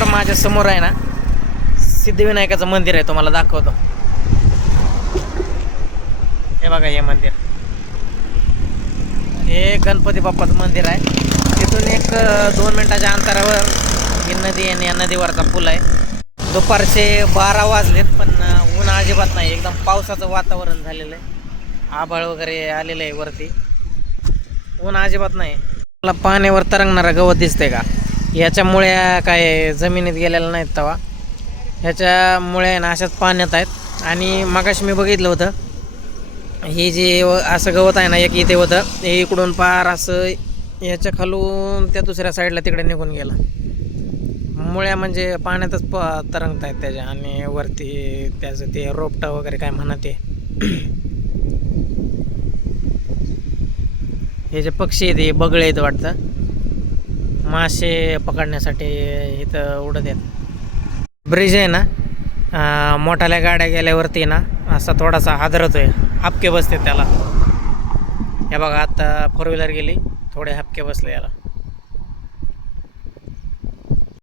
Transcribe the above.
बरोबर माझ्या समोर आहे ना सिद्धिविनायकाचं मंदिर आहे, तुम्हाला दाखवतो. हे बघा हे मंदिर, हे गणपती बाप्पाचं मंदिर आहे. तिथून एक 2 मिनिटाच्या अंतरावर ही नदी आहे, या नदीवरचा पूल आहे. दुपारचे 12 वाजलेत पण ऊन अजिबात नाही, एकदम पावसाचं वातावरण झालेलं आहे. आभाळ वगैरे आलेलं आहे वरती, ऊन अजिबात नाही. मला पाण्यावर तरंगणारा गवत दिसतंय का? याच्यामुळे काय जमिनीत गेलेलं नाहीत तवा, ह्याच्यामुळे ना अशाच पाण्यात आहेत. आणि मगाशी मी बघितलं होतं, हे जे असं गवत आहे ना एक इथे होतं, हे इकडून पार असं याच्या खालून त्या दुसऱ्या साईडला तिकडे निघून गेला. मुळ्या म्हणजे पाण्यातच तरंगत आहेत त्याच्या, आणि वरती त्याचं ते रोपटं वगैरे काय म्हणा ते हे जे पक्षी आहेत हे बगळे आहेत वाटतं, मासे पकडण्यासाठी इथं उडत आहेत. ब्रिज आहे ना, मोठ्याल्या गाड्या गेल्यावरती ना असा थोडासा हादरतोय, हपके बसते त्याला. हे बघा आता 4 व्हीलर गेली, थोडे हपके बसले याला.